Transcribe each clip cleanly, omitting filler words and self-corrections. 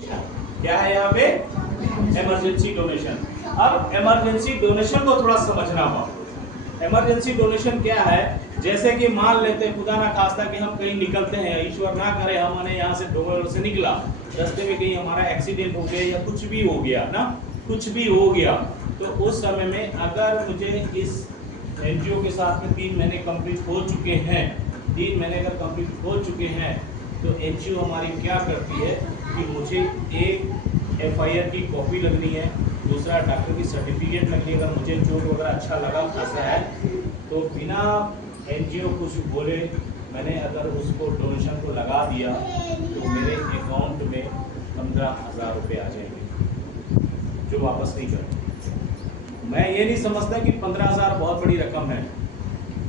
क्या है यहाँ पे? Emergency donation. अब इमरजेंसी डोनेशन को थोड़ा समझना होगा। इमरजेंसी डोनेशन क्या है? जैसे कि मान लेते हैं खुदा ना खास्ता कि हम कहीं निकलते हैं, ईश्वर ना करे हमने यहाँ से डोंगर से निकला, रास्ते में कहीं हमारा एक्सीडेंट हो गया या कुछ भी हो गया ना, कुछ भी हो गया, तो उस समय में अगर मुझे इस एनजीओ के साथ में 3 महीने कंप्लीट हो चुके हैं, 3 महीने अगर कंप्लीट हो चुके हैं, तो एनजीओ हमारी क्या करती है कि मुझे एक एफआईआर की कॉपी लगनी है, दूसरा डॉक्टर की सर्टिफिकेट लगनी है। अगर मुझे चोट वगैरह अच्छा लगा खासा है तो बिना एनजीओ कुछ बोले मैंने अगर उसको डोनेशन को लगा दिया तो मेरे अकाउंट में 15,000 रुपये आ जाएंगे जो वापस नहीं करेंगे। मैं ये नहीं समझता कि 15,000 बहुत बड़ी रकम है,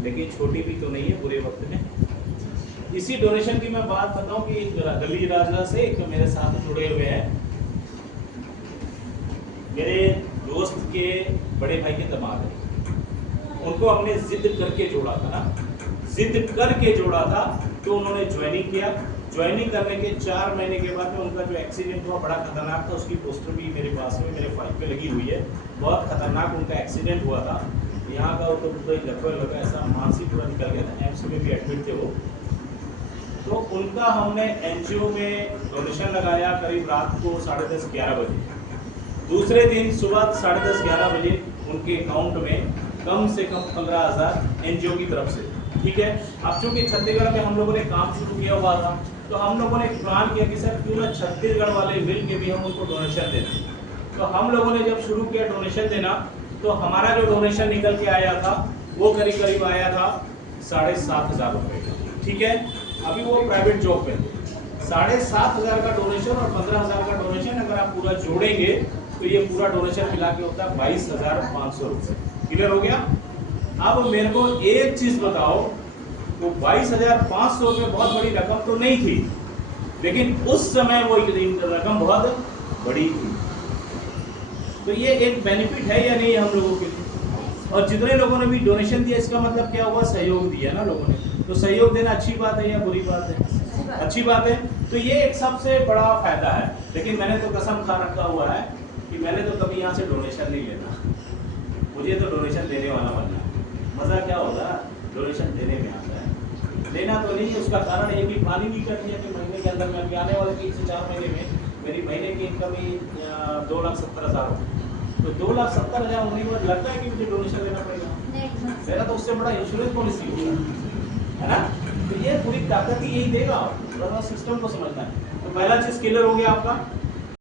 लेकिन छोटी भी तो नहीं है बुरे वक्त में। इसी डोनेशन की मैं बात बताऊं कि गली राजा से एक मेरे साथ जुड़े हुए हैं, मेरे दोस्त के बड़े भाई के दामाद है, उनको हमने जिद करके जोड़ा था ना, जिद करके जोड़ा था, तो उन्होंने ज्वाइनिंग किया। ज्वाइनिंग करने के 4 महीने के बाद में उनका जो एक्सीडेंट हुआ बड़ा खतरनाक था, उसकी पोस्टर भी मेरे पास में मेरे फाइल पे लगी हुई है। बहुत खतरनाक उनका एक्सीडेंट हुआ था, यहाँ का तो लगभग ऐसा मानसिक पूरा निकल गया था, एम्स में भी एडमिट थे वो। तो उनका हमने एनजीओ में डोनेशन लगाया करीब रात को 10:30-11 बजे। दूसरे दिन सुबह 10:30-11 बजे उनके अकाउंट में कम से कम 15,000 एनजीओ की तरफ से, ठीक है। अब चूंकि छत्तीसगढ़ में हम लोगों ने काम शुरू किया हुआ था, तो हम लोगों ने प्लान किया कि सर क्यों ना छत्तीसगढ़ वाले मिल के भी हम उनको डोनेशन दें। तो हम लोगों ने जब शुरू किया डोनेशन देना, तो हमारा जो डोनेशन निकल के आया था वो करीब करीब आया था 7,500 रुपये, ठीक है। अभी वो प्राइवेट जॉब पे थे। 7,500 का डोनेशन और 15,000 का डोनेशन अगर आप पूरा जोड़ेंगे तो ये पूरा डोनेशन मिला के होता है 22,500 रुपये। क्लियर हो गया? अब मेरे को एक चीज बताओ, वो 22,500 रुपये बहुत बड़ी रकम तो नहीं थी, लेकिन उस समय वो रकम बहुत बड़ी थी। तो ये एक बेनिफिट है या नहीं हम लोगों के लिए? और जितने लोगों ने भी डोनेशन दिया इसका मतलब क्या हुआ? सहयोग दिया ना लोगों ने। तो सहयोग देना अच्छी बात है या बुरी बात है? अच्छी बात है। तो ये एक सबसे बड़ा फायदा है। लेकिन मैंने तो कसम खा रखा हुआ है कि मैंने तो कभी यहाँ से डोनेशन नहीं लेना, मुझे तो डोनेशन देने वाला बनना है। मज़ा क्या होगा? डोनेशन देने में आता है, लेना तो नहीं। उसका कारण ये कि प्लानिंग भी करनी है कि महीने के अंदर में अभी आने वाले 3 से 4 महीने में मेरी महीने की इनकम ही 2,70,000 हो। तो 2,70,000 होने के बाद लगता है कि मुझे डोनेशन लेना पड़ेगा? मेरा तो उससे बड़ा इंश्योरेंस पॉलिसी होगा, है ना। तो ये पूरी ताकत ही यही देगा, थोड़ा सिस्टम को समझना है। तो पहला चीज़ क्लियर हो गया आपका।